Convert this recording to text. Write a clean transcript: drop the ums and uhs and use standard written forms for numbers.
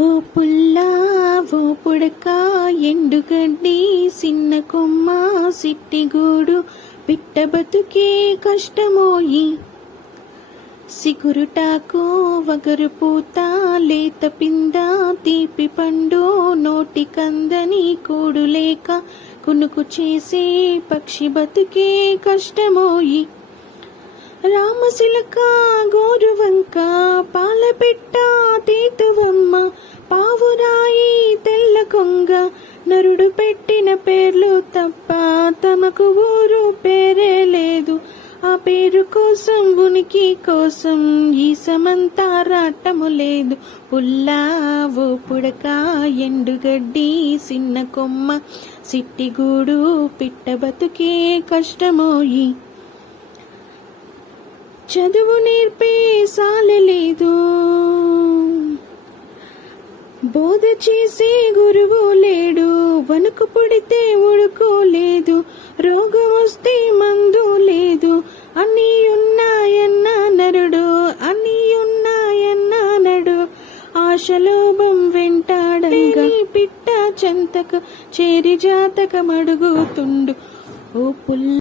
ఓ పుల్లా ఓ పుడక ఎండుగడ్డి సిన్న కొమ్మ సిట్టిగూడు పిట్ట బతుకే కష్టమోయి సిగురుటాకు వగరు పూత లేత పింద తీపి పండు నోటి కందని కూడు లేక కునుకు చేసే పక్షి బతుకే కష్టమోయి రామశిలక గోరువంక పాలపెట్ట తీతువమ్మ పావురాయి తెల్ల కొంగ నరుడు పెట్టిన పేర్లు తప్ప తమకు ఊరు పేరే లేదు. ఆ పేరు కోసం ఉనికి కోసం ఈ సమంతా రాటము లేదు. పుల్లా ఓ పుడక ఎండుగడ్డి సిన్న కొమ్మ సిట్టిగూడు పిట్ట బతుకే కష్టమోయి చదువు నేర్పే సాలలేదు బోధ చేసే గురువు లేడు వణుకు పుడితే ఉడుకోలేదు రోగం వస్తే మందు లేదు అన్నీ ఉన్నాయన్నా నరుడు అన్నీ ఉన్నాయన్నా నడు ఆశలోభం వెంటాడంగా పిట్ట చెంతక చేరి జాతకమడుగుతుండు. ఓ పుల్ల